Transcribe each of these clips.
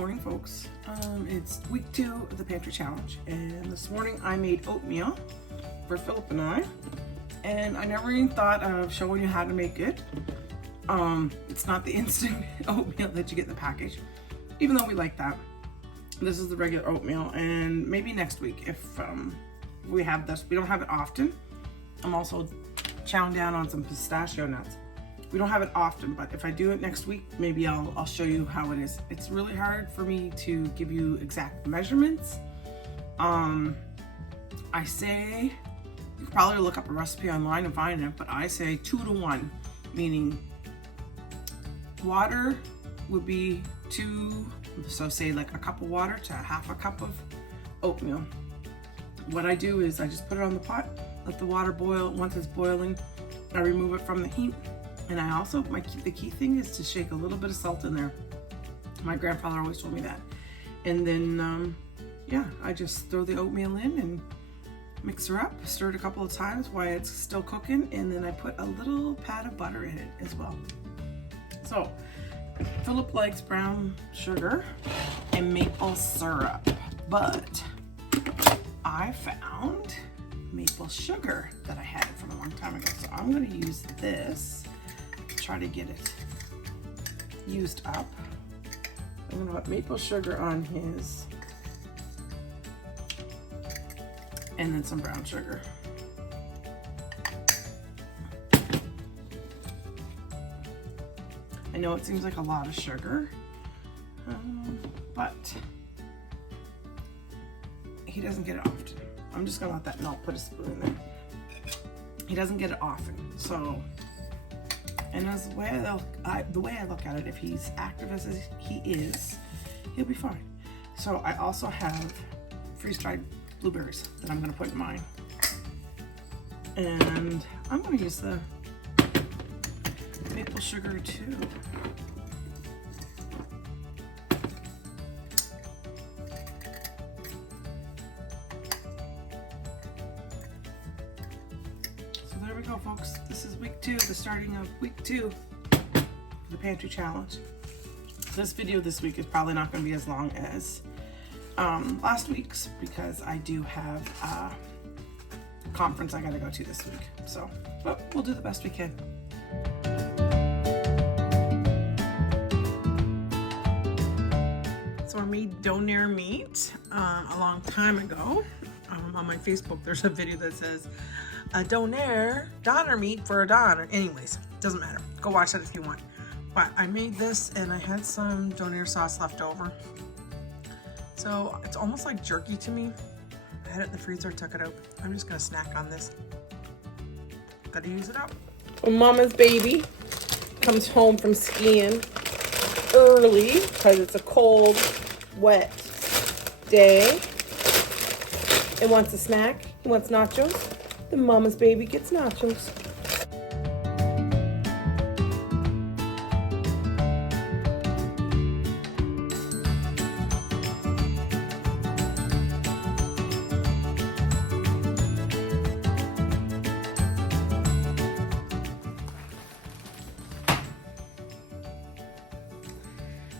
morning, folks. It's week 2 of the Pantry Challenge, and this morning I made oatmeal for Philip and I never even thought of showing you how to make it. It's not the instant oatmeal that you get in the package, even though we like that. This is the regular oatmeal, and maybe next week if we have this. We don't have it often. I'm also chowing down on some pistachio nuts. We don't have it often, but if I do it next week, maybe I'll show you how it is. It's really hard for me to give you exact measurements. I say, you could probably look up a recipe online and find it, but I say 2 to 1, meaning water would be 2, so say like a cup of water to half a cup of oatmeal. What I do is I just put it on the pot, let the water boil. Once it's boiling, I remove it from the heat. And I also, the key thing is to shake a little bit of salt in there. My grandfather always told me that. And then, yeah, I just throw the oatmeal in and mix her up, stir it a couple of times while it's still cooking, and then I put a little pat of butter in it as well. So, Philip likes brown sugar and maple syrup, but I found maple sugar that I had from a long time ago. So I'm gonna use this. Try to get it used up. I'm gonna put maple sugar on his, and then some brown sugar. I know it seems like a lot of sugar, but he doesn't get it often. I'm just gonna let that melt, put a spoon in there. He doesn't get it often, so. And as the way I look at it, if he's active as he is, he'll be fine. So I also have freeze-dried blueberries that I'm going to put in mine. And I'm going to use the maple sugar too. There we go, folks. This is week 2, the starting of week 2 of the Pantry Challenge. This video this week is probably not going to be as long as last week's, because I do have a conference I got to go to this week. So, but we'll do the best we can. So I made doner meat a long time ago. On my Facebook, there's a video that says a doner meat for a doner. Anyways, doesn't matter. Go watch that if you want. But I made this and I had some doner sauce left over. So it's almost like jerky to me. I had it in the freezer, took it out. I'm just gonna snack on this. Gotta use it up. When Mama's baby comes home from skiing early because it's a cold, wet day and wants a snack, he wants nachos, then Mama's baby gets nachos.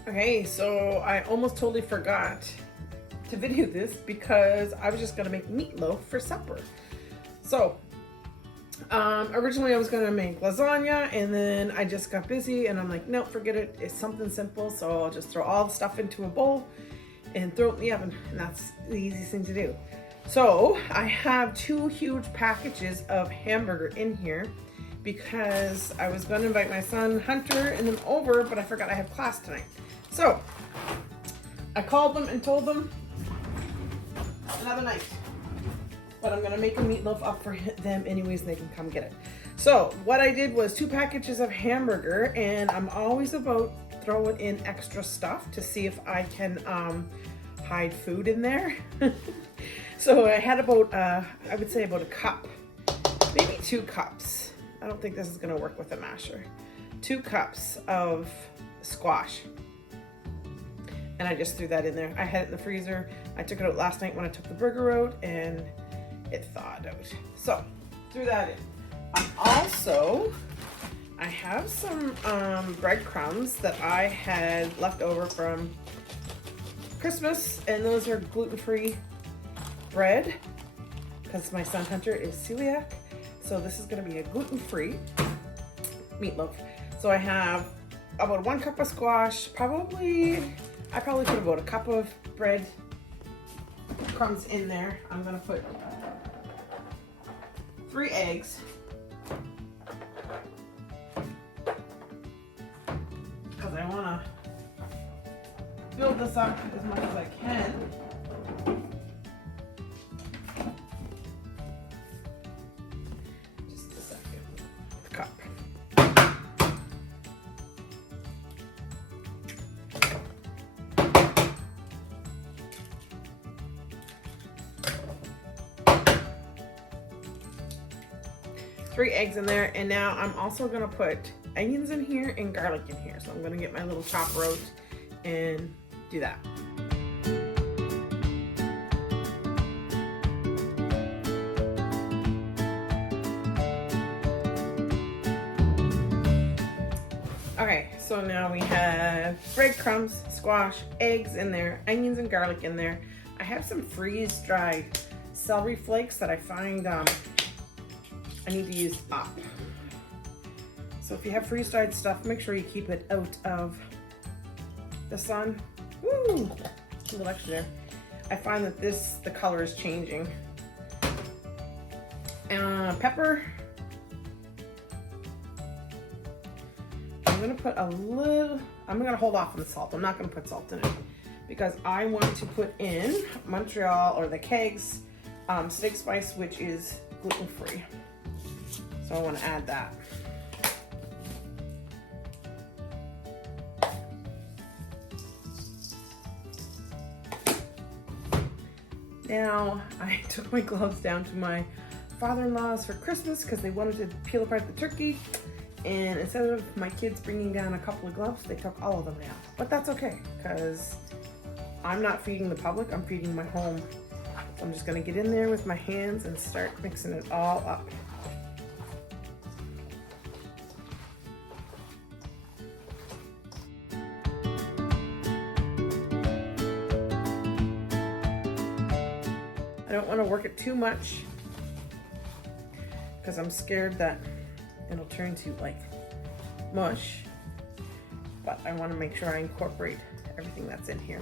Okay, so I almost totally forgot to video this because I was just gonna make meatloaf for supper. So originally I was gonna make lasagna, and then I just got busy and I'm like, no, forget it. It's something simple, so I'll just throw all the stuff into a bowl and throw it in the oven, and that's the easiest thing to do. So I have 2 huge packages of hamburger in here because I was gonna invite my son Hunter and them over, but I forgot I have class tonight. So I called them and told them another night, but I'm gonna make a meatloaf up for them anyways, and they can come get it. So what I did was 2 packages of hamburger, and I'm always about throwing in extra stuff to see if I can hide food in there. So I had about I would say about a cup, maybe 2 cups. I don't think this is gonna work with a masher. 2 cups of squash. And I just threw that in there. I had it in the freezer. I took it out last night when I took the burger out, and it thawed out. So, threw that in. I have some breadcrumbs that I had left over from Christmas, and those are gluten-free bread because my son Hunter is celiac. So this is going to be a gluten-free meatloaf. So I have about 1 cup of squash, I probably put about a cup of bread crumbs in there. I'm going to put 3 eggs. Because I want to build this up as much as I can. Just a second. Cup. 3 eggs in there, and now I'm also gonna put onions in here and garlic in here. So I'm gonna get my little chopper out and do that. Okay, so now we have breadcrumbs, squash, eggs in there, onions and garlic in there. I have some freeze-dried celery flakes that I find I need to use up. So if you have freeze-dried stuff, make sure you keep it out of the sun. Woo! A little extra there. I find that the color is changing. Pepper. I'm gonna hold off on the salt. I'm not gonna put salt in it because I want to put in Montreal or the Kegs steak spice, which is gluten-free. So I want to add that. Now I took my gloves down to my father-in-law's for Christmas because they wanted to peel apart the turkey, and instead of my kids bringing down a couple of gloves, they took all of them down. But that's okay because I'm not feeding the public, I'm feeding my home. So I'm just gonna get in there with my hands and start mixing it all up. I don't want to work it too much because I'm scared that it'll turn to like mush, but I want to make sure I incorporate everything that's in here.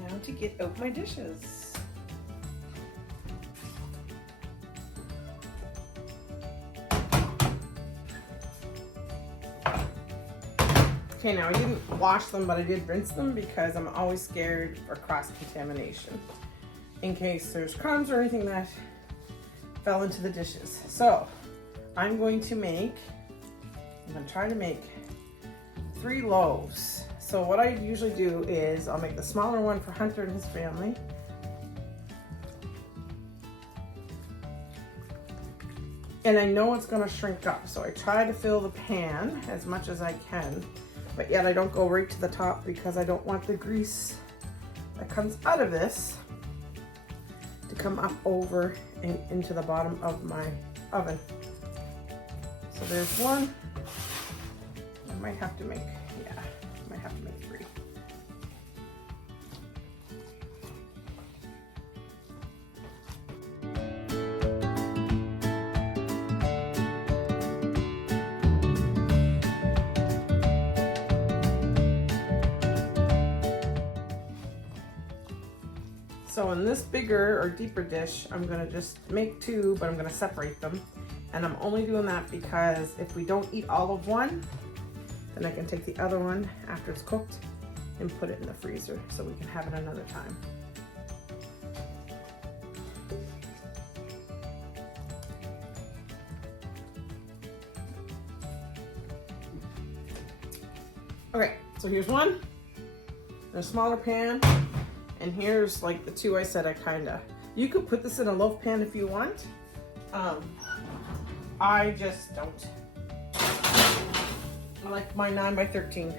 Now to get out my dishes. Okay, now I didn't wash them, but I did rinse them because I'm always scared for cross-contamination in case there's crumbs or anything that fell into the dishes. So I'm going to try to make 3 loaves. So what I usually do is I'll make the smaller one for Hunter and his family. And I know it's gonna shrink up, so I try to fill the pan as much as I can. But yet I don't go right to the top because I don't want the grease that comes out of this to come up over and into the bottom of my oven. So there's one. I might have to make 3. So in this bigger or deeper dish, I'm gonna just make 2, but I'm gonna separate them. And I'm only doing that because if we don't eat all of one, then I can take the other one after it's cooked and put it in the freezer so we can have it another time. Okay, so here's one, in a smaller pan. And here's like the 2 I said you could put this in a loaf pan if you want. I just don't. I like my 9 by 13.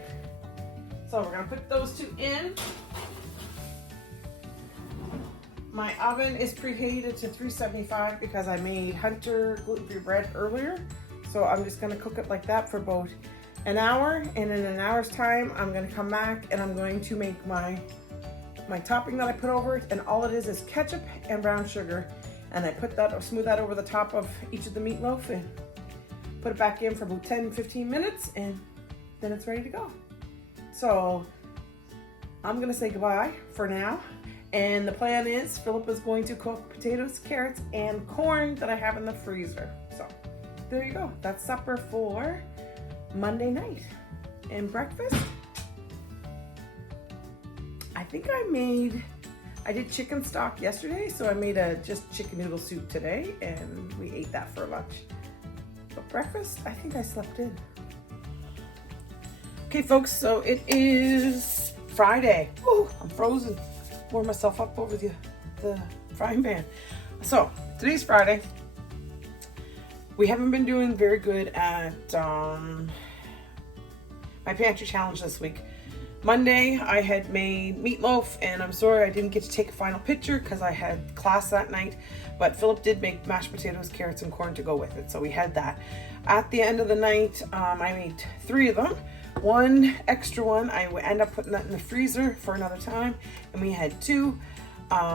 So we're gonna put those 2 in. My oven is preheated to 375 because I made Hunter gluten-free bread earlier. So I'm just gonna cook it like that for about an hour, and in an hour's time, I'm gonna come back and I'm going to make my topping that I put over it, and all it is ketchup and brown sugar, and I put that, smooth that over the top of each of the meatloaf and put it back in for about 10-15 minutes, and then it's ready to go. So I'm gonna say goodbye for now, and the plan is Philip is going to cook potatoes, carrots, and corn that I have in the freezer. So there you go. That's supper for Monday night. And breakfast, I think I did chicken stock yesterday, so I made just chicken noodle soup today, and we ate that for lunch. But breakfast, I think I slept in. Okay folks, so it is Friday. Ooh, I'm frozen. Warm myself up over the frying pan. So today's Friday. We haven't been doing very good at my pantry challenge this week. Monday I had made meatloaf, and I'm sorry I didn't get to take a final picture because I had class that night, but Philip did make mashed potatoes, carrots, and corn to go with it, so we had that. At the end of the night, I made 3 of them. One extra one, I would end up putting that in the freezer for another time, and we had 2.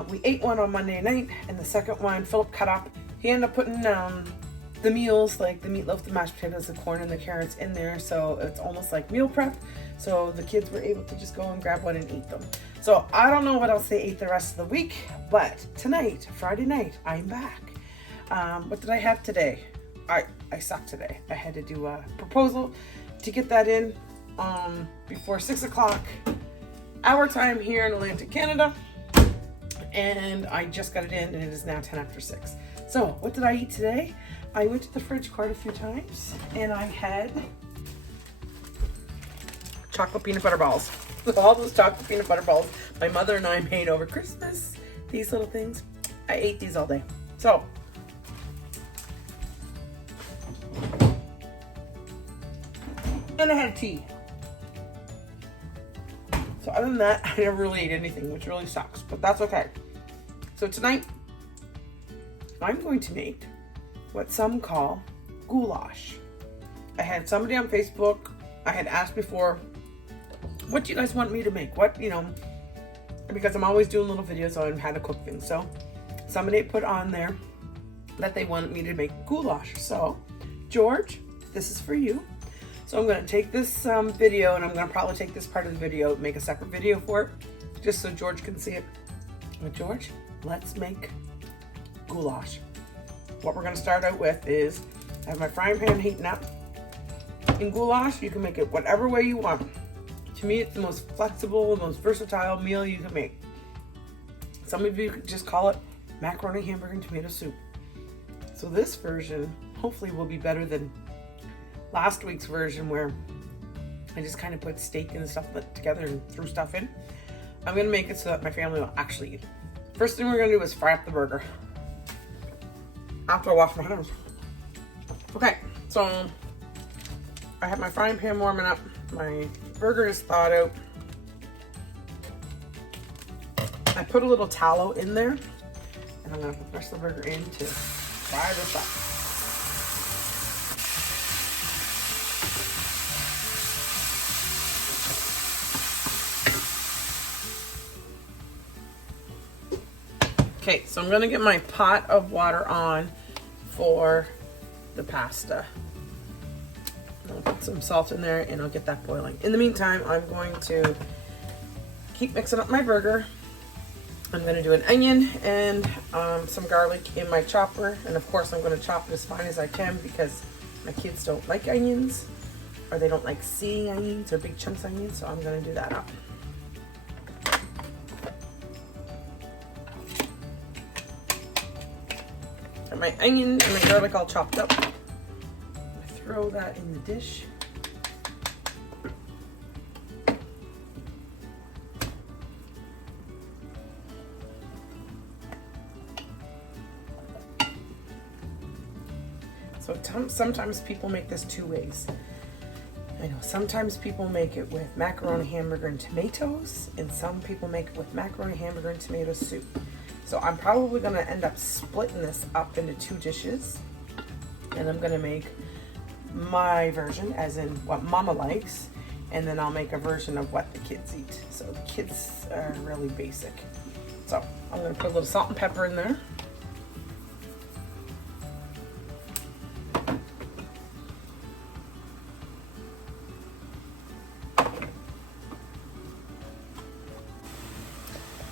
We ate one on Monday night, and the second one Philip cut up. He ended up putting the meals, like the meatloaf, the mashed potatoes, the corn, and the carrots in there, so it's almost like meal prep. So the kids were able to just go and grab one and eat them. So I don't know what else they ate the rest of the week, but tonight, Friday night, I'm back. What did I have today? I sucked today. I had to do a proposal to get that in before 6 o'clock our time here in Atlantic, Canada, and I just got it in, and it is now 10 after 6. So what did I eat today? I went to the fridge quite a few times, and I had chocolate peanut butter balls. All those chocolate peanut butter balls my mother and I made over Christmas. These little things. I ate these all day. So and I had tea. So other than that, I never really ate anything, which really sucks, but that's okay. So tonight, I'm going to make what some call goulash. I had somebody on Facebook, I had asked before, what do you guys want me to make? What, because I'm always doing little videos on how to cook things. So somebody put on there that they wanted me to make goulash. So George, this is for you. So I'm going to take this video, and I'm going to probably take this part of the video, make a separate video for it, just so George can see it. But George, let's make goulash. What we're going to start out with is, I have my frying pan heating up. In goulash, you can make it whatever way you want. To me, it's the most flexible, most versatile meal you can make. Some of you could just call it macaroni, hamburger, and tomato soup. So this version hopefully will be better than last week's version, where I just kind of put steak and stuff together and threw stuff in. I'm going to make it so that my family will actually eat. First thing we're going to do is fry up the burger after I wash my hands. Okay, so I have my frying pan warming up. My burger is thawed out. I put a little tallow in there, and I'm going to put the rest of the burger in to fry this up. Okay, so I'm gonna get my pot of water on for the pasta. I'll put some salt in there, and I'll get that boiling. In the meantime, I'm going to keep mixing up my burger. I'm gonna do an onion and some garlic in my chopper. And of course, I'm gonna chop it as fine as I can because my kids don't like onions, or they don't like seeing onions or big chunks of onions, so I'm gonna do that up. My onion and my garlic all chopped up. I throw that in the dish. So sometimes people make this 2 ways. I know sometimes people make it with macaroni, hamburger, and tomatoes, and some people make it with macaroni, hamburger, and tomato soup. So I'm probably going to end up splitting this up into 2 dishes, and I'm going to make my version, as in what Mama likes, and then I'll make a version of what the kids eat. So the kids are really basic. So I'm gonna put a little salt and pepper in there.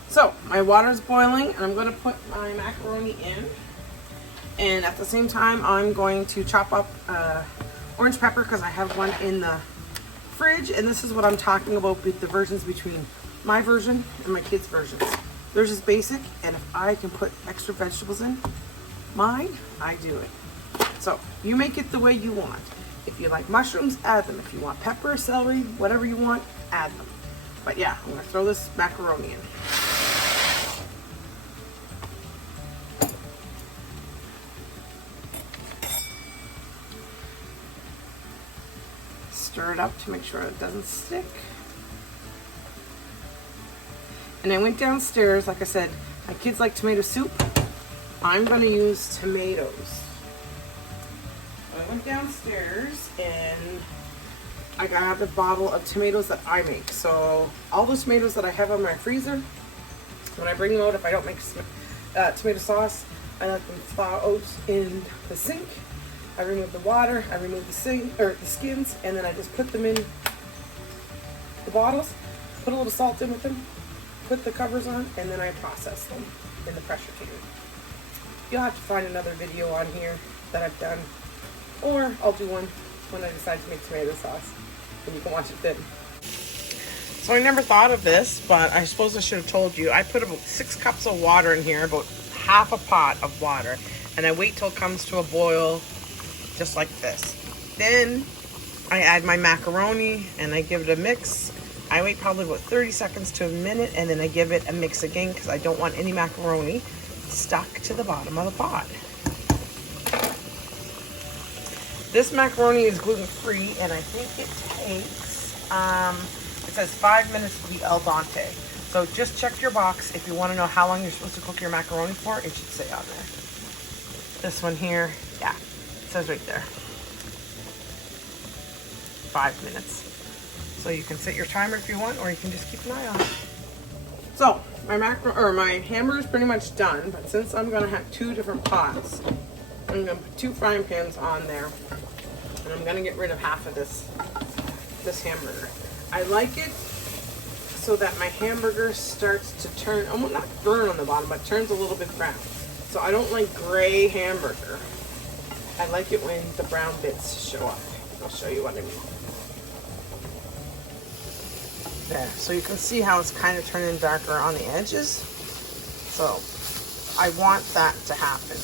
So my water's boiling, and I'm going to put my macaroni in. And at the same time, I'm going to chop up orange pepper because I have one in the fridge. And this is what I'm talking about with the versions between my version and my kids' versions. Theirs is basic, and if I can put extra vegetables in mine, I do it. So you make it the way you want. If you like mushrooms, add them. If you want pepper, celery, whatever you want, add them. But yeah, I'm going to throw this macaroni in. Stir it up to make sure it doesn't stick. And I went downstairs, like I said, my kids like tomato soup. I'm going to use tomatoes. I went downstairs and I got a bottle of tomatoes that I make. So all those tomatoes that I have in my freezer, when I bring them out, if I don't make tomato sauce, I let them thaw out in the sink. I remove the water, I remove the skins, and then I just put them in the bottles, put a little salt in with them, put the covers on, and then I process them in the pressure canner. You'll have to find another video on here that I've done, or I'll do one when I decide to make tomato sauce, and you can watch it then. So I never thought of this, but I suppose I should have told you. I put about 6 cups of water in here, about half a pot of water, and I wait till it comes to a boil, just like this. Then I add my macaroni and I give it a mix. I wait probably about 30 seconds to a minute, and then I give it a mix again because I don't want any macaroni stuck to the bottom of the pot. This macaroni is gluten-free, and I think it takes, it says 5 minutes to be al dente. So just check your box if you want to know how long you're supposed to cook your macaroni for. It should say on there. This one here, yeah. Says right there 5 minutes, so you can set your timer if you want, or you can just keep an eye on it. So my my hamburger is pretty much done, but since I'm going to have 2 different pots, I'm going to put 2 frying pans on there, and I'm going to get rid of half of this hamburger. I like it so that my hamburger starts to turn, almost not burn on the bottom, but turns a little bit brown. So I don't like gray hamburger. I like it when the brown bits show up. I'll show you what I mean. There, so you can see how it's kind of turning darker on the edges. So I want that to happen,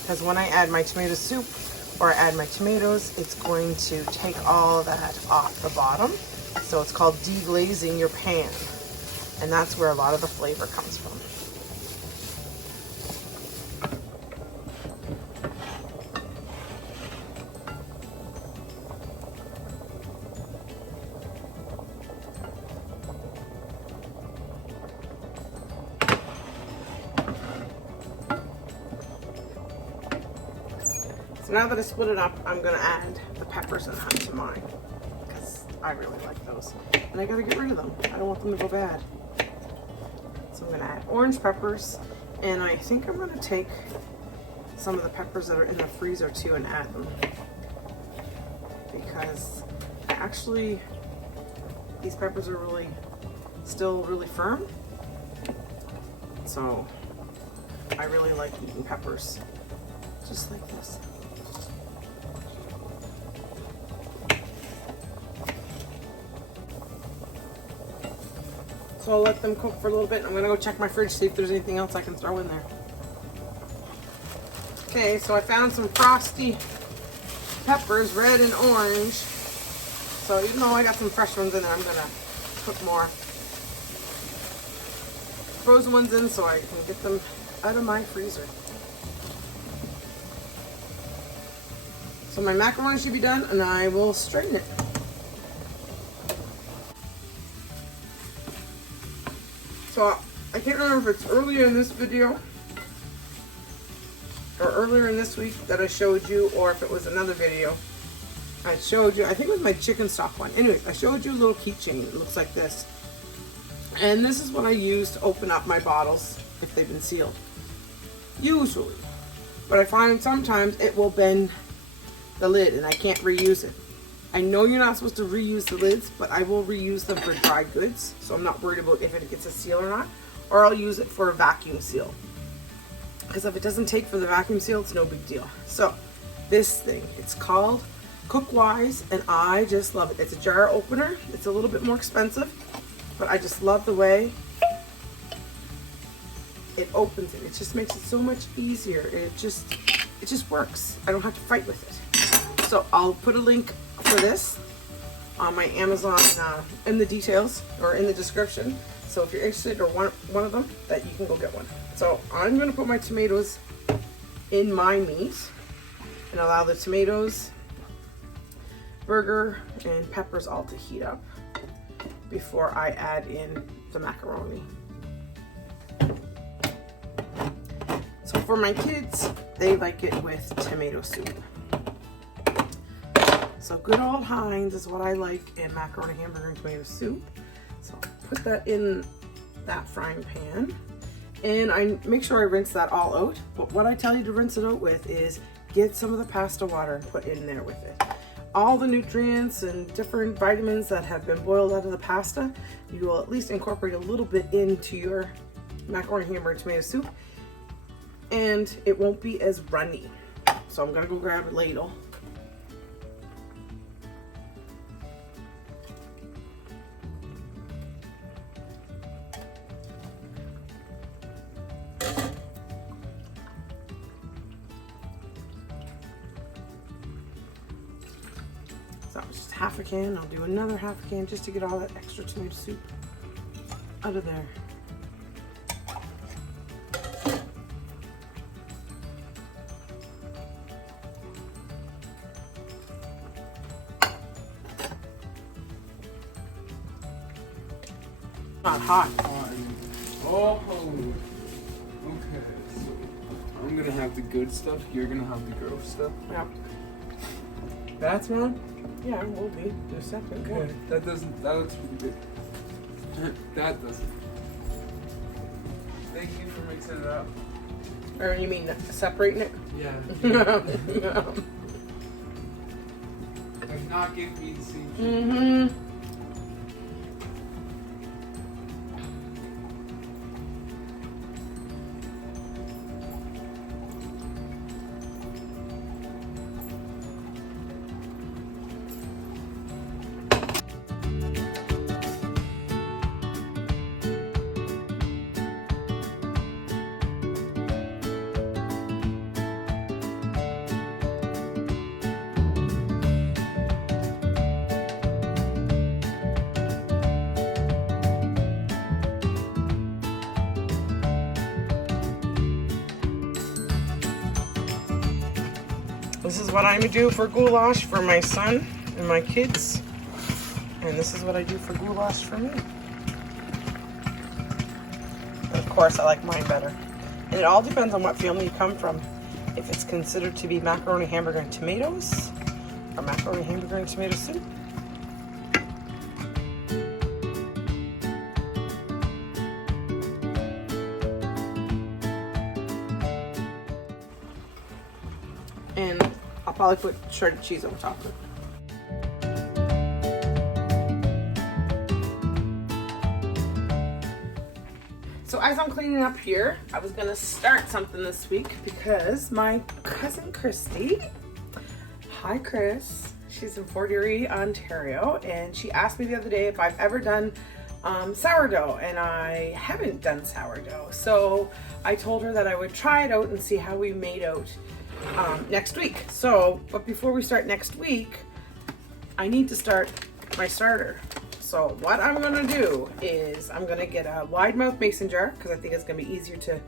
because when I add my tomato soup or I add my tomatoes, it's going to take all that off the bottom. So it's called deglazing your pan, and that's where a lot of the flavor comes from. So now that I split it up, I'm gonna add the peppers and honey to mine, because I really like those. And I gotta get rid of them. I don't want them to go bad. So I'm gonna add orange peppers, and I think I'm gonna take some of the peppers that are in the freezer too and add them. Because actually, these peppers are still really firm. So I really like eating peppers just like this. So I'll let them cook for a little bit. I'm gonna go check my fridge, see if there's anything else I can throw in there. Okay, so I found some frosty peppers, red and orange. So even though I got some fresh ones in there, I'm gonna put more frozen ones in so I can get them out of my freezer. So my macaroni should be done, and I will strain it. So I can't remember if it's earlier in this video or earlier in this week that I showed you, or if it was another video. I showed you, I think it was my chicken stock one. Anyways, I showed you a little keychain. It looks like this. And this is what I use to open up my bottles if they've been sealed. Usually. But I find sometimes it will bend the lid and I can't reuse it. I know you're not supposed to reuse the lids, but I will reuse them for dry goods. So I'm not worried about if it gets a seal or not. Or I'll use it for a vacuum seal. Because if it doesn't take for the vacuum seal, it's no big deal. So this thing, it's called Cookwise, and I just love it. It's a jar opener. It's a little bit more expensive, but I just love the way it opens it. It just makes it so much easier. It just works. I don't have to fight with it. So I'll put a link for this on my Amazon in the details or in the description. So if you're interested or want one of them, that you can go get one. So I'm going to put my tomatoes in my meat and allow the tomatoes, burger, and peppers all to heat up before I add in the macaroni. So for my kids, they like it with tomato soup. So good old Heinz is what I like in macaroni, hamburger, and tomato soup. So I'll put that in that frying pan. And I make sure I rinse that all out. But what I tell you to rinse it out with is get some of the pasta water and put in there with it. All the nutrients and different vitamins that have been boiled out of the pasta, you will at least incorporate a little bit into your macaroni, hamburger, tomato soup. And it won't be as runny. So I'm gonna go grab a ladle. So just half a can. I'll do another half a can just to get all that extra tomato soup out of there. Not hot. Oh, okay. So I'm gonna have the good stuff. You're gonna have the gross stuff. Yep. That's one. Yeah, it will be the second Okay. one. That doesn't. That looks pretty good. That doesn't. Thank you for mixing it up. Or you mean separating it? Yeah. Like not giving me the same shit. Mm-hmm. This is what I'm gonna do for goulash for my son and my kids. And this is what I do for goulash for me. And of course, I like mine better. And it all depends on what family you come from. If it's considered to be macaroni, hamburger, and tomatoes, or macaroni, hamburger, and tomato soup. And I'll probably put shredded cheese on top of it. So as I'm cleaning up here, I was gonna start something this week because my cousin Christy, hi Chris, she's in Fort Erie, Ontario, and she asked me the other day if I've ever done sourdough, and I haven't done sourdough. So I told her that I would try it out and see how we made out next week. So, but before we start next week, I need to start my starter. So what I'm gonna do is I'm gonna get a wide mouth mason jar because I think it's gonna be easier to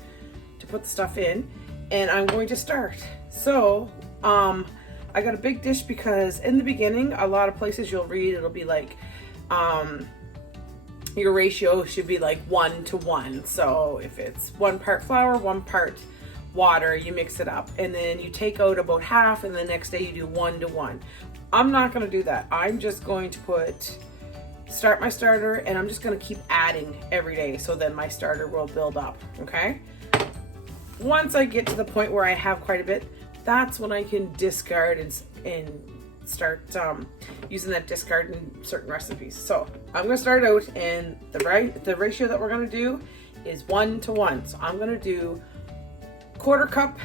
put the stuff in, and I'm going to start. So I got a big dish because in the beginning, a lot of places you'll read it'll be like your ratio should be like 1 to 1. So if it's 1 part flour, 1 part water, you mix it up, and then you take out about half, and the next day you do 1 to 1. I'm not going to do that. I'm just going to start my starter, and I'm just going to keep adding every day, so then my starter will build up. Okay, once I get to the point where I have quite a bit, that's when I can discard and start using that discard in certain recipes. So I'm going to start out, and the ratio that we're going to do is 1 to 1. So I'm going to do 1/4 cup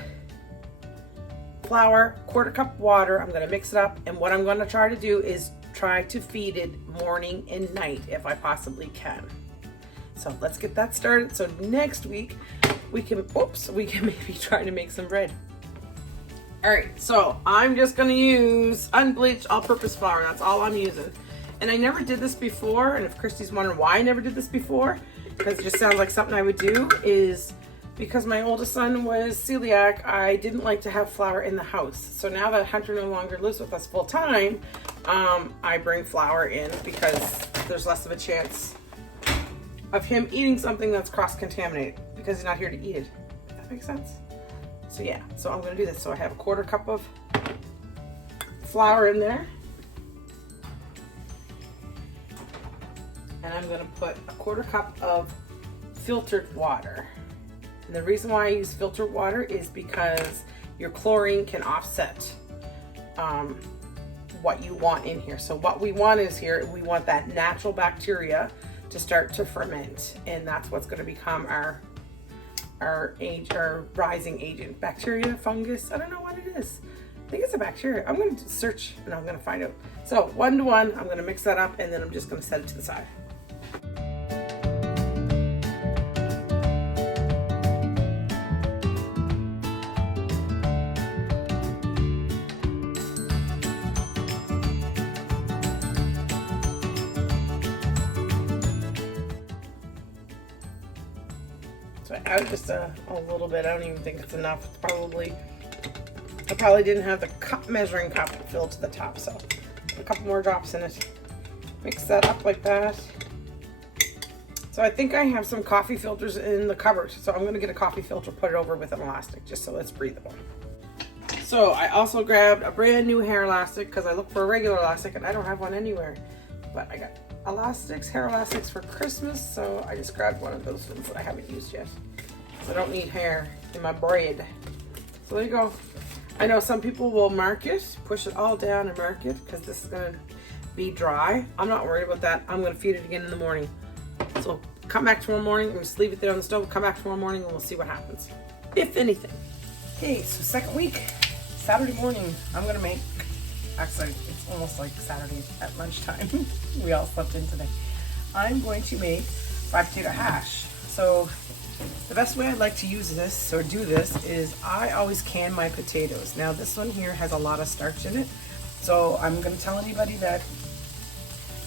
flour, 1/4 cup water. I'm going to mix it up, and what I'm going to try to do is try to feed it morning and night if I possibly can. So let's get that started. So next week we can maybe try to make some bread. All right, so I'm just going to use unbleached all-purpose flour. That's all I'm using. And I never did this before, and if Christy's wondering why I never did this before, because it just sounds like something I would do, is because my oldest son was celiac, I didn't like to have flour in the house. So now that Hunter no longer lives with us full time, I bring flour in because there's less of a chance of him eating something that's cross-contaminated because he's not here to eat it. Does that make sense? So yeah, so I'm gonna do this. So I have 1/4 cup of flour in there. And I'm gonna put 1/4 cup of filtered water. And the reason why I use filtered water is because your chlorine can offset what you want in here. So what we want is here, we want that natural bacteria to start to ferment, and that's what's going to become our rising agent. Bacteria, fungus, I don't know what it is. I think it's a bacteria. I'm going to search and I'm going to find out. So 1 to 1, I'm going to mix that up, and then I'm just going to set it to the side. So I added just a little bit. I don't even think it's enough. It's I probably didn't have the measuring cup filled to the top, so a couple more drops in it. Mix that up like that. So I think I have some coffee filters in the cupboard. So I'm gonna get a coffee filter, put it over with an elastic, just so it's breathable. So I also grabbed a brand new hair elastic because I look for a regular elastic and I don't have one anywhere. But I got hair elastics for Christmas, so I just grabbed one of those ones that I haven't used yet. So I don't need hair in my bread. So there you go. I know some people will mark it, push it all down and mark it because this is gonna be dry. I'm not worried about that. I'm gonna feed it again in the morning. So come back tomorrow morning, and just leave it there on the stove. Come back tomorrow morning and we'll see what happens, if anything. Okay, so second week, Saturday morning, I'm gonna make, actually it's almost like Saturday at lunchtime. We all slept in today. I'm going to make fried potato hash. So the best way I like to use this or do this is I always can my potatoes. Now this one here has a lot of starch in it. So I'm gonna tell anybody that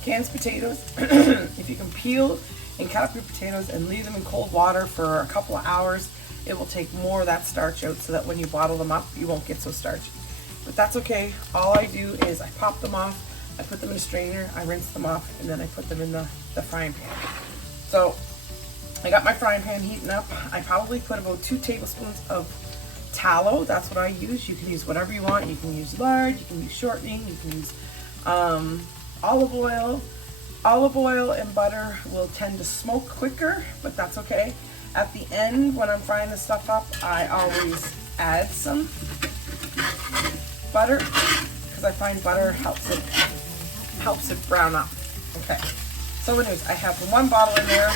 cans potatoes, if you can peel and cut up your potatoes and leave them in cold water for a couple of hours, it will take more of that starch out so that when you bottle them up, you won't get so starchy. But that's okay. All I do is I pop them off, I put them in a strainer, I rinse them off, and then I put them in the frying pan. So I got my frying pan heating up. I probably put about 2 tablespoons of tallow. That's what I use. You can use whatever you want. You can use lard, you can use shortening, you can use olive oil. Olive oil and butter will tend to smoke quicker, but that's okay. At the end, when I'm frying this stuff up, I always add some butter because I find butter helps it brown up. Okay. So anyways, I have 1 bottle in there,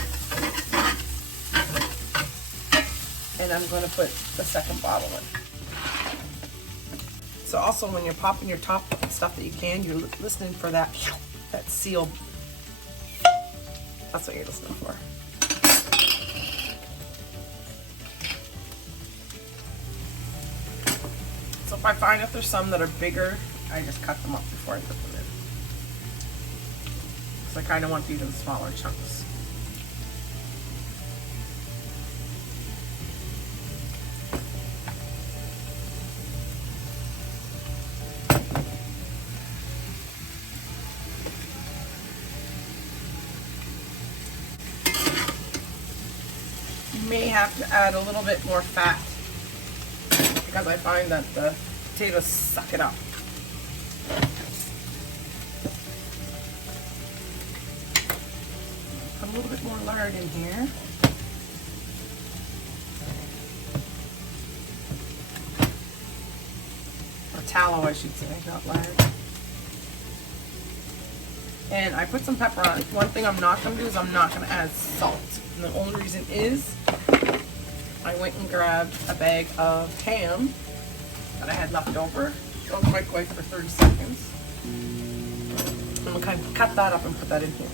and I'm going to put the second bottle in. So also when you're popping your top stuff that you can, you're listening for that seal. That's what you're listening for. So if I find if there's some that are bigger, I just cut them up before I put them in. Because I kind of want these in smaller chunks. You may have to add a little bit more fat because I find that the potatoes suck it up. Put a little bit more lard in here. Or tallow, I should say, not lard. And I put some pepper on it. One thing I'm not going to do is I'm not going to add salt. And the only reason is I went and grabbed a bag of ham that I had left over. Go in the microwave for 30 seconds. I'm going to kind of cut that up and put that in here.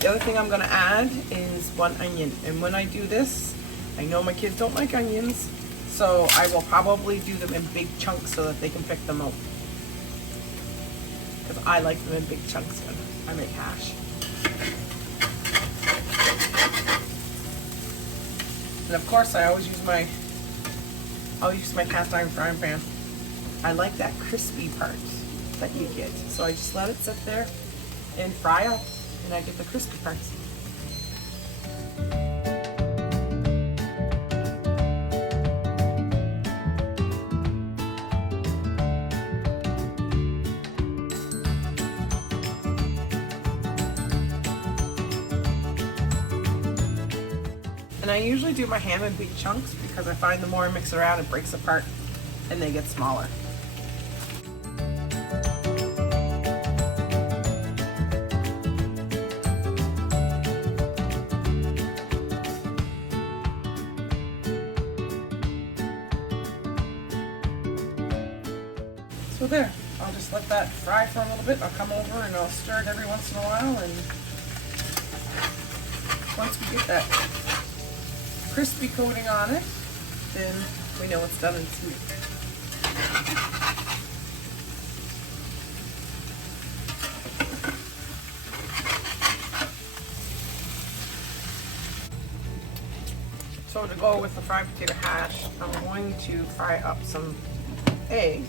The other thing I'm going to add is 1 onion. And when I do this, I know my kids don't like onions, so I will probably do them in big chunks so that they can pick them out. Because I like them in big chunks when I make hash. And of course I always use my cast iron frying pan. I like that crispy part that you get. So I just let it sit there and fry up and I get the crispy parts. And I usually do my ham in big chunks because I find the more I mix it around, it breaks apart and they get smaller. So there, I'll just let that fry for a little bit. I'll come over and I'll stir it every once in a while, and once we get that crispy coating on it, then we know it's done and sweet. So to go with the fried potato hash, I'm going to fry up some eggs,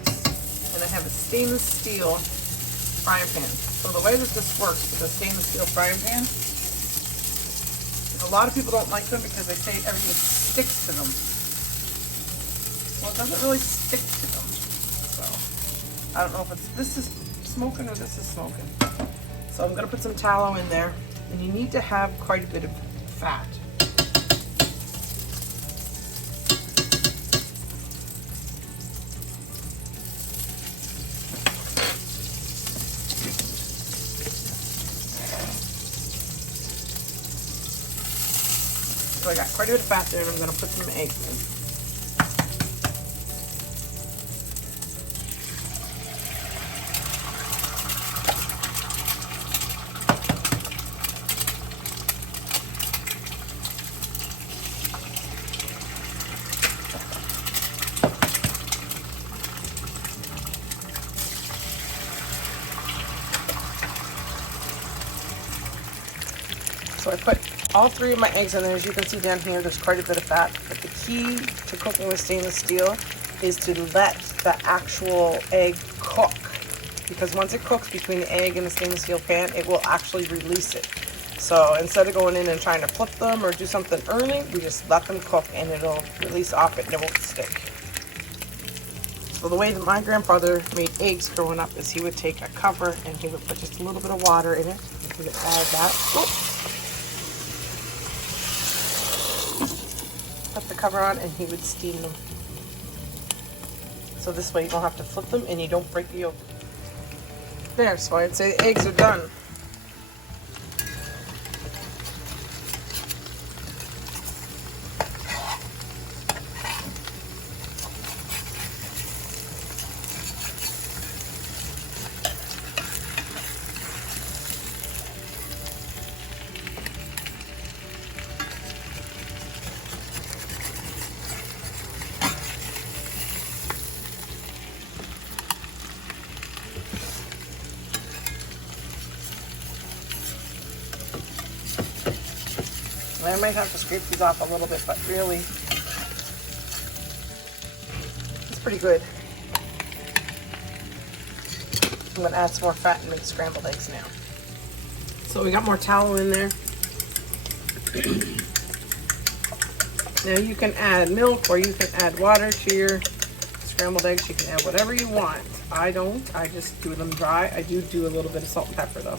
and I have a stainless steel frying pan. So the way that this works with a stainless steel frying pan, a lot of people don't like them because they say everything sticks to them. Well, it doesn't really stick to them. So I don't know if this is smoking or this is smoking. So I'm going to put some tallow in there, and you need to have quite a bit of fat. So I got quite a bit of fat there, and I'm going to put some eggs in. So I put all 3 of my eggs in there. As you can see down here, there's quite a bit of fat. But the key to cooking with stainless steel is to let the actual egg cook. Because once it cooks between the egg and the stainless steel pan, it will actually release it. So instead of going in and trying to flip them or do something early, we just let them cook and it'll release off it and it won't stick. So the way that my grandfather made eggs growing up is he would take a cover and he would put just a little bit of water in it. He would add that. Oops. Put the cover on and he would steam them. So this way you don't have to flip them and you don't break the yolk. There, so I'd say the eggs are done. I might have to scrape these off a little bit, but really, it's pretty good. I'm going to add some more fat and make scrambled eggs now. So we got more tallow in there. Now you can add milk or you can add water to your scrambled eggs. You can add whatever you want. I don't. I just do them dry. I do a little bit of salt and pepper though.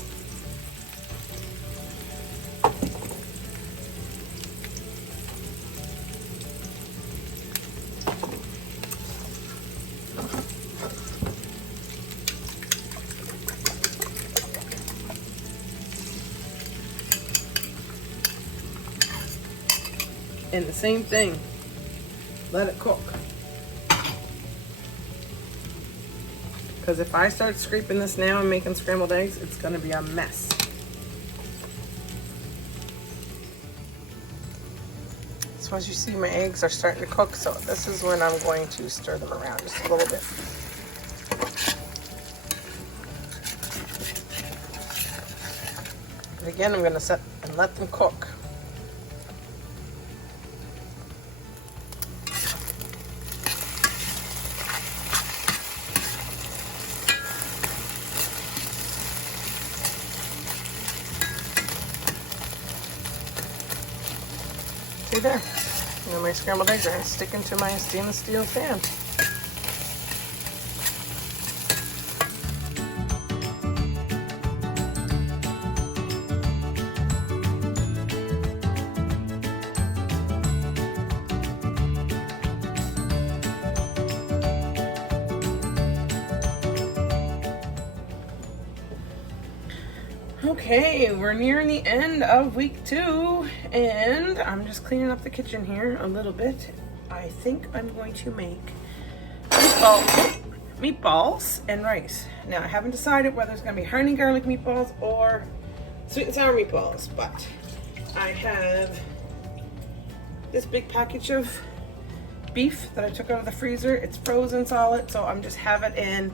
And the same thing, let it cook. Because if I start scraping this now and making scrambled eggs, it's gonna be a mess. So as you see, my eggs are starting to cook, so this is when I'm going to stir them around just a little bit. And again, I'm gonna set and let them cook. See there, you know, my scrambled eggs are sticking to my stainless steel pan. Okay, we're nearing the end of week 2, and I'm just cleaning up the kitchen here a little bit. I think I'm going to make meatballs and rice. Now, I haven't decided whether it's going to be honey garlic meatballs or sweet and sour meatballs, but I have this big package of beef that I took out of the freezer. It's frozen solid, so I'm just have it in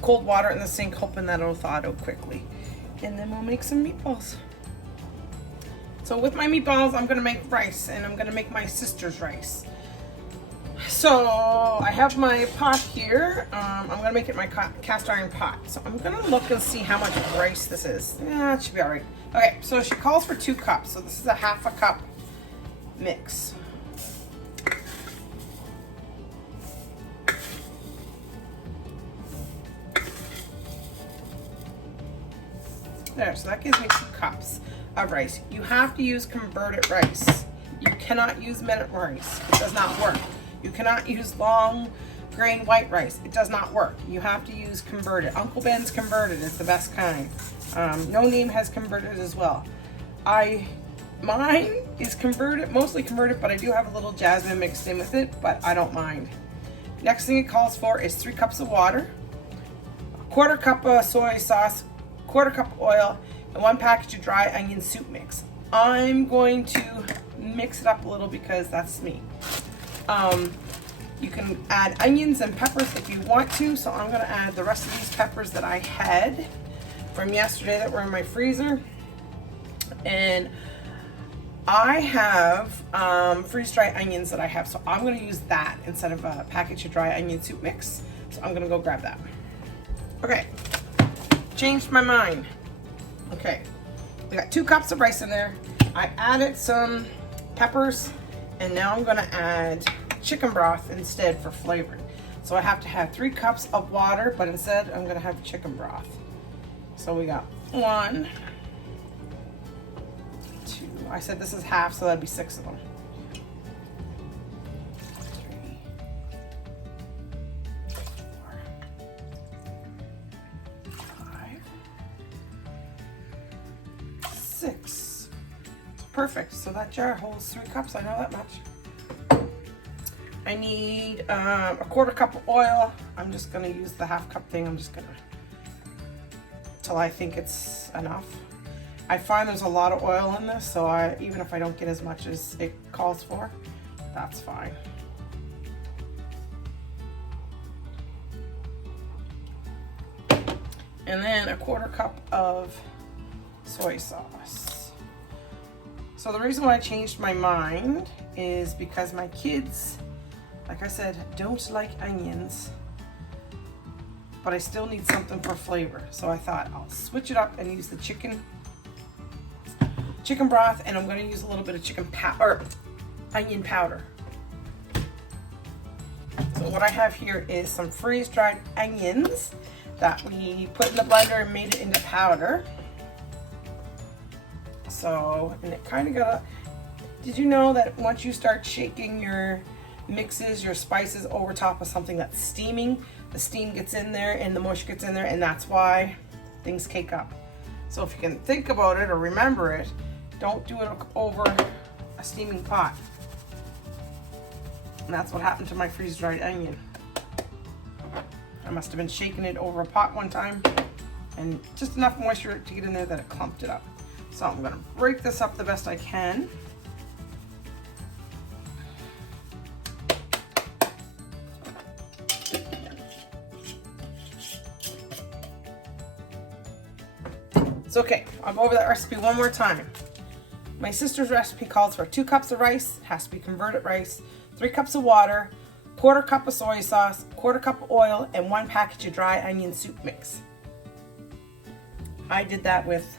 cold water in the sink, hoping that it'll thaw out quickly. And then we'll make some meatballs. So with my meatballs, I'm gonna make rice, and I'm gonna make my sister's rice. So I have my pot here. I'm gonna make it my cast iron pot. So I'm gonna look and see how much rice this is. Yeah, it should be all right. Okay, so she calls for 2 cups. So this is a 1/2 cup mix. There, so that gives me 2 cups of rice. You have to use converted rice. You cannot use minute rice. It does not work. You cannot use long grain white rice. It does not work. You have to use converted. Uncle Ben's converted is the best kind. No Name has converted as well. Mine is converted, mostly converted, but I do have a little jasmine mixed in with it, but I don't mind. Next thing it calls for is 3 cups of water, 1/4 cup of soy sauce, 1/4 cup of oil, and 1 package of dry onion soup mix. I'm going to mix it up a little because that's me. You can add onions and peppers if you want to, so I'm gonna add the rest of these peppers that I had from yesterday that were in my freezer. And I have freeze-dried onions that I have, so I'm gonna use that instead of a package of dry onion soup mix. So I'm gonna go grab that. Okay, changed my mind. Okay, we got 2 cups of rice in there. I added some peppers, and now I'm gonna add chicken broth instead for flavor. So I have to have 3 cups of water, but instead I'm gonna have chicken broth. So we got 1, 2, I said this is half, so that'd be 6 of them. 3, 4, 5, 6. Perfect, so that jar holds 3 cups, I know that much. I need a 1/4 cup of oil. I'm just gonna use the 1/2 cup thing. I'm just gonna, till I think it's enough. I find there's a lot of oil in this, so even if I don't get as much as it calls for, that's fine. And then a 1/4 cup of soy sauce. So the reason why I changed my mind is because my kids, like I said, don't like onions, but I still need something for flavor. So I thought I'll switch it up and use the chicken broth, and I'm going to use a little bit of onion powder. So what I have here is some freeze-dried onions that we put in the blender and made it into powder. So, and it kind of got, did you know that once you start shaking your mixes, your spices over top of something that's steaming, the steam gets in there and the mush gets in there, and that's why things cake up. So if you can think about it or remember it, don't do it over a steaming pot. And that's what happened to my freeze-dried onion. I must have been shaking it over a pot one time and just enough moisture to get in there that it clumped it up. So I'm gonna break this up the best I can. It's okay, I'll go over that recipe one more time. My sister's recipe calls for 2 cups of rice, it has to be converted rice, 3 cups of water, 1/4 cup of soy sauce, 1/4 cup of oil, and 1 package of dry onion soup mix. I did that with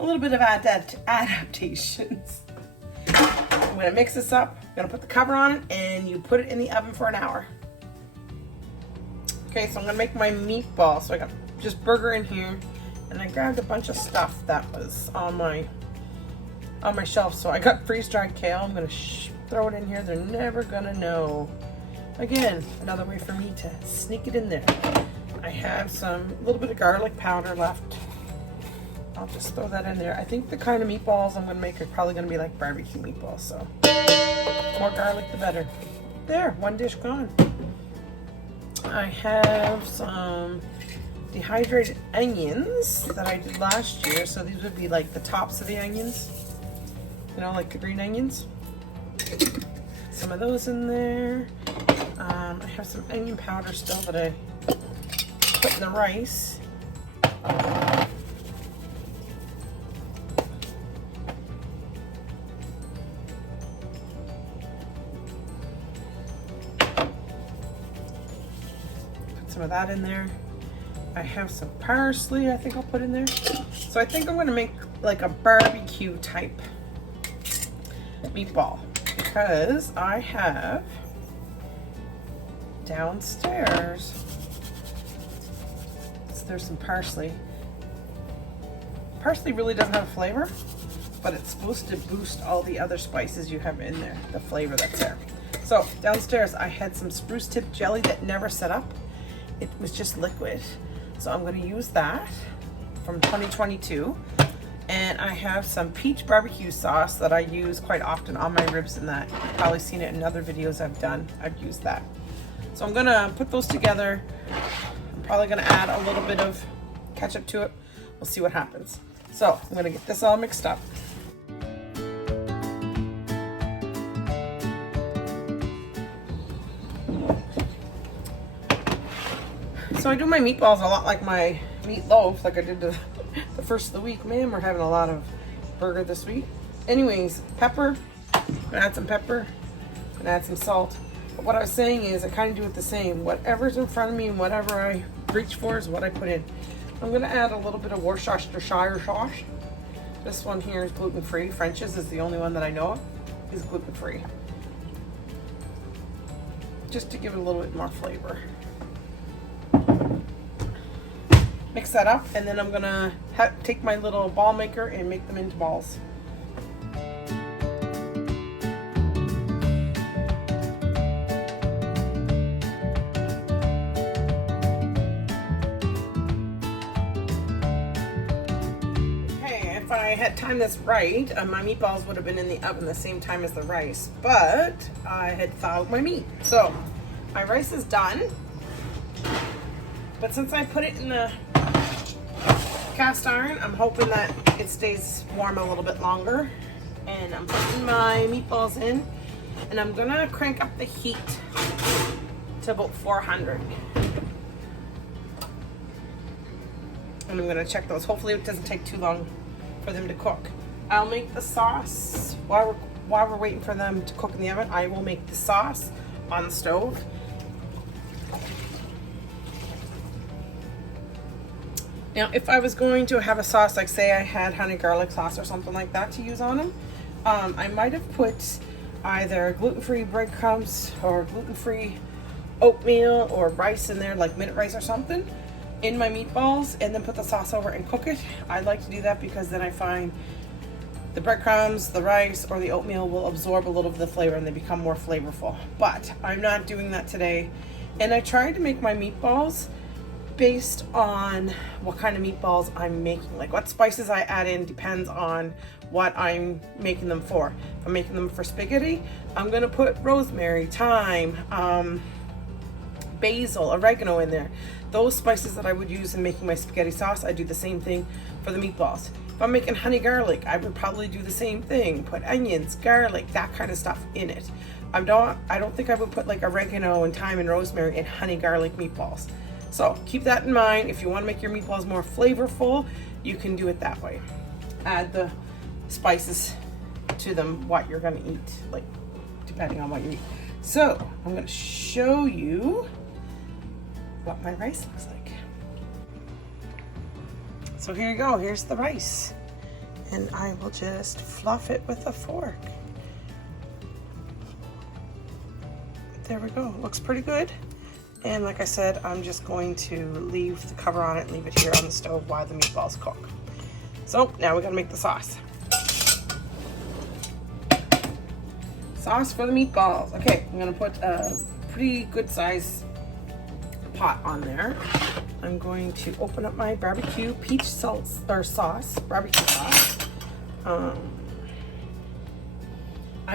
a little bit of adaptations. I'm gonna mix this up, I'm gonna put the cover on it, and you put it in the oven for an hour. Okay, so I'm gonna make my meatball. So I got just burger in here, and I grabbed a bunch of stuff that was on my shelf. So I got freeze-dried kale. I'm gonna throw it in here. They're never gonna know. Again, another way for me to sneak it in there. I have some little bit of garlic powder left. I'll just throw that in there. I think the kind of meatballs I'm gonna make are probably gonna be like barbecue meatballs. So more garlic, the better. There, one dish gone. I have some dehydrated onions that I did last year. So these would be like the tops of the onions. You know, like the green onions. Some of those in there. I have some onion powder still that I put in the rice. Put some of that in there. I have some parsley I think I'll put in there. So I think I'm going to make like a barbecue type meatball because I have downstairs, so there's some parsley. Parsley really doesn't have a flavor, but it's supposed to boost all the other spices you have in there, the flavor that's there. So downstairs I had some spruce tip jelly that never set up. It was just liquid. So I'm going to use that from 2022. And I have some peach barbecue sauce that I use quite often on my ribs and that. You've probably seen it in other videos I've done. I've used that. So I'm going to put those together. I'm probably going to add a little bit of ketchup to it. We'll see what happens. So I'm going to get this all mixed up. So I do my meatballs a lot like my meatloaf, like I did the first of the week. Man, we're having a lot of burger this week. Anyways, pepper. I'm gonna add some pepper. I'm gonna add some salt. But what I was saying is I kind of do it the same. Whatever's in front of me and whatever I reach for is what I put in. I'm gonna add a little bit of Worcestershire sauce. This one here is gluten-free. French's is the only one that I know of is gluten-free. Just to give it a little bit more flavor. Mix that up, and then I'm gonna take my little ball maker and make them into balls. Okay, if I had timed this right, my meatballs would have been in the oven the same time as the rice, but I had thawed my meat. So my rice is done, but since I put it in the cast iron, I'm hoping that it stays warm a little bit longer. And I'm putting my meatballs in, and I'm gonna crank up the heat to about 400. And I'm gonna check those. Hopefully it doesn't take too long for them to cook. I'll make the sauce while we're waiting for them to cook in the oven. I will make the sauce on the stove. Now, if I was going to have a sauce, like say I had honey garlic sauce or something like that to use on them, I might have put either gluten-free breadcrumbs or gluten-free oatmeal or rice in there, like minute rice or something, in my meatballs, and then put the sauce over and cook it. I like to do that because then I find the breadcrumbs, the rice, or the oatmeal will absorb a little of the flavor and they become more flavorful. But I'm not doing that today. And I tried to make my meatballs based on what kind of meatballs I'm making. Like what spices I add in depends on what I'm making them for. If I'm making them for spaghetti, I'm gonna put rosemary, thyme, basil, oregano in there. Those spices that I would use in making my spaghetti sauce, I do the same thing for the meatballs. If I'm making honey garlic, I would probably do the same thing. Put onions, garlic, that kind of stuff in it. I don't think I would put like oregano and thyme and rosemary in honey garlic meatballs. So keep that in mind. If you want to make your meatballs more flavorful, you can do it that way. Add the spices to them, what you're gonna eat, like depending on what you eat. So I'm gonna show you what my rice looks like. So here you go, here's the rice. And I will just fluff it with a fork. There we go, looks pretty good. And like I said, I'm just going to leave the cover on it and leave it here on the stove while the meatballs cook. So now we're gonna make the sauce. Sauce for the meatballs. Okay, I'm gonna put a pretty good size pot on there. I'm going to open up my barbecue peach sauce, barbecue sauce. I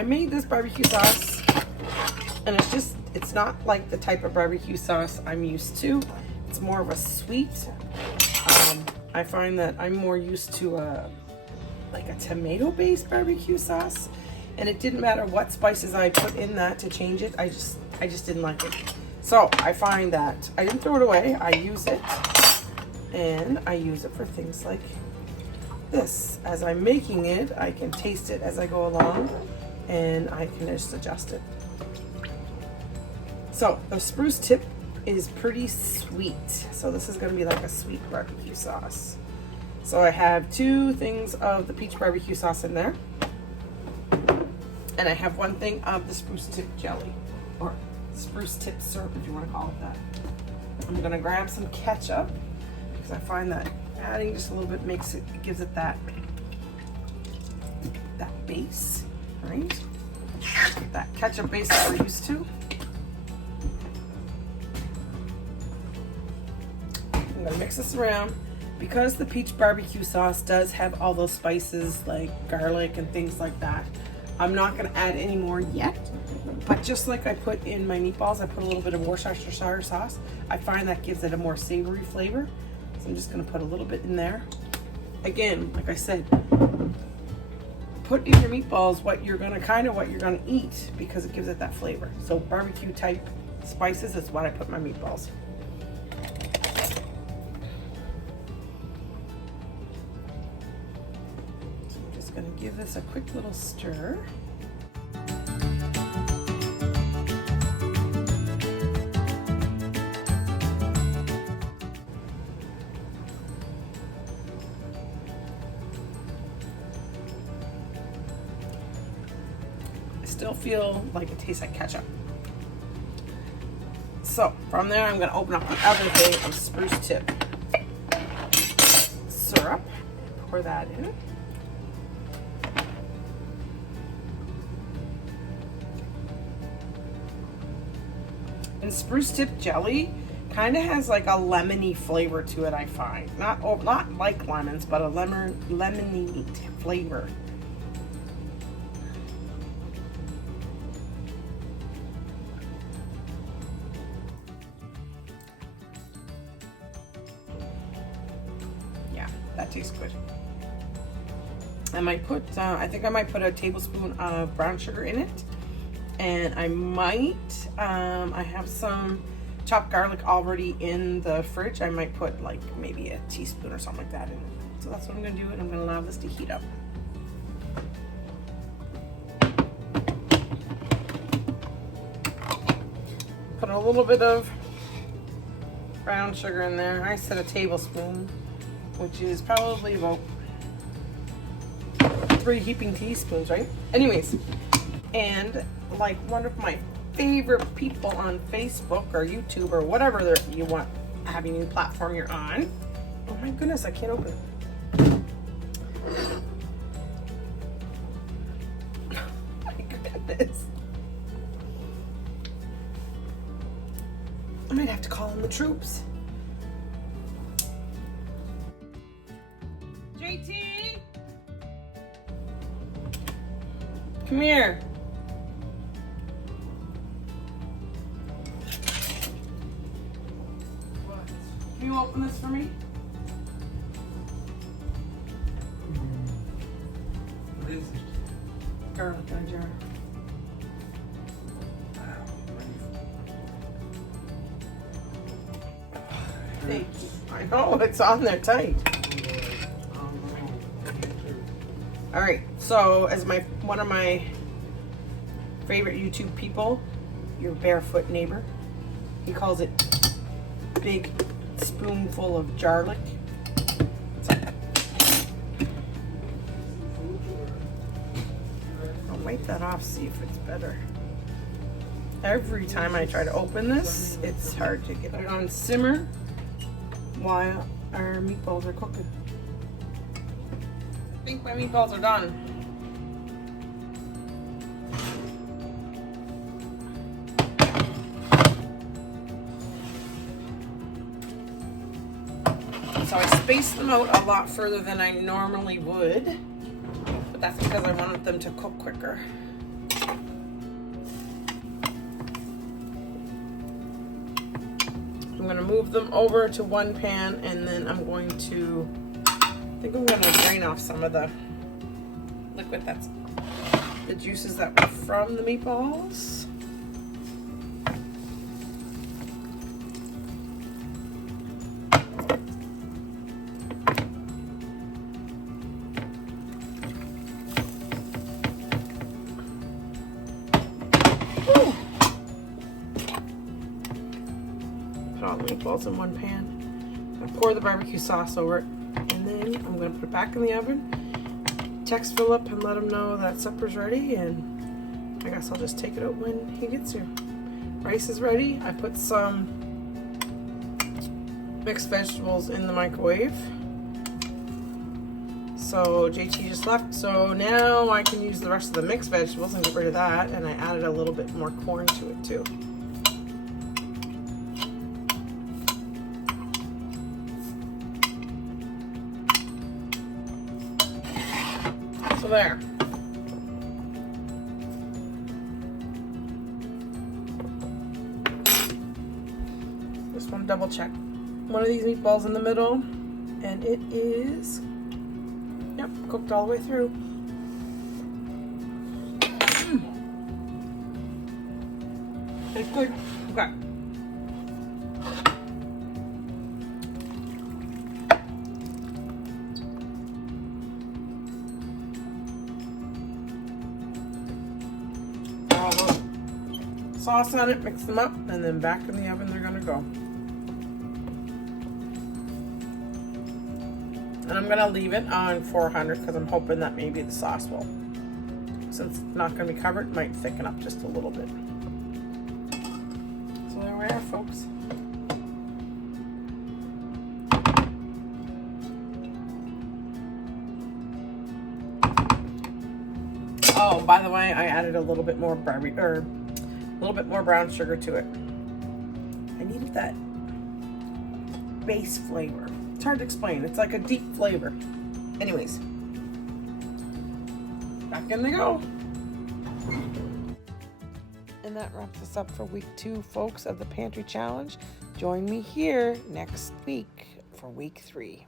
made this barbecue sauce, and it's not like the type of barbecue sauce I'm used to. It's more of a sweet. I find that I'm more used to like a tomato-based barbecue sauce, and it didn't matter what spices I put in that to change it. I just didn't like it. So I find that I didn't throw it away. I use it, and I use it for things like this. As I'm making it, I can taste it as I go along, and I can just adjust it. So the spruce tip is pretty sweet. So this is gonna be like a sweet barbecue sauce. So I have 2 things of the peach barbecue sauce in there. And I have 1 thing of the spruce tip jelly, or spruce tip syrup if you want to call it that. I'm gonna grab some ketchup because I find that adding just a little bit gives it that base, right? That ketchup base that we're used to. I'm gonna mix this around. Because the peach barbecue sauce does have all those spices like garlic and things like that, I'm not gonna add any more yet. But just like I put in my meatballs, I put a little bit of Worcestershire sauce. I find that gives it a more savory flavor. So I'm just gonna put a little bit in there. Again, like I said, put in your meatballs what you're gonna eat, because it gives it that flavor. So barbecue type spices is what I put in my meatballs. So I'm just gonna give this a quick little stir. Still feel like it tastes like ketchup. So from there, I'm gonna open up the other thing of spruce tip syrup, pour that in. And spruce tip jelly kind of has like a lemony flavor to it, I find. Not like lemons, but a lemony flavor. That tastes good. I might put, I think I might put a tablespoon of brown sugar in it. And I might, I have some chopped garlic already in the fridge. I might put like maybe a teaspoon or something like that in it. So that's what I'm gonna do, and I'm gonna allow this to heat up. Put a little bit of brown sugar in there. I said a tablespoon, which is probably about 3 heaping teaspoons, right? Anyways, and like one of my favorite people on Facebook or YouTube or whatever you want, having new platform you're on. Oh my goodness, I can't open it. My goodness. I might have to call in the troops. JT! Come here. What? Can you open this for me? What is it? Garlic in a jar. Hey, I know, it's on there tight. All right, so as one of my favorite YouTube people, your barefoot neighbor, he calls it big spoonful of garlic. I'll wipe that off, see if it's better. Every time I try to open this, it's hard to get it on simmer while our meatballs are cooking. I think my meatballs are done. So I spaced them out a lot further than I normally would, but that's because I wanted them to cook quicker. I'm gonna move them over to one pan, and then I'm going to, I think I'm gonna drain off some of the liquid that's the juices that were from the meatballs. Put all the meatballs in one pan. I'm gonna pour the barbecue sauce over it, and then I'm gonna put it back in the oven. Text Philip and let him know that supper's ready, and I guess I'll just take it out when he gets here. Rice is ready. I put some mixed vegetables in the microwave. So JT just left, so now I can use the rest of the mixed vegetables and get rid of that, and I added a little bit more corn to it too. So there. Just want to double check. One of these meatballs in the middle, and it is, yep, cooked all the way through. It's good. Okay. Sauce on it, mix them up, and then back in the oven they're gonna go. And I'm gonna leave it on 400 because I'm hoping that maybe the sauce will, since it's not gonna be covered, might thicken up just a little bit. So there we are, folks. Oh, by the way, I added a little bit more brown sugar to it. I needed that base flavor. It's hard to explain. It's like a deep flavor. Anyways, back in they go. And that wraps us up for week 2, folks, of the Pantry Challenge. Join me here next week for week 3.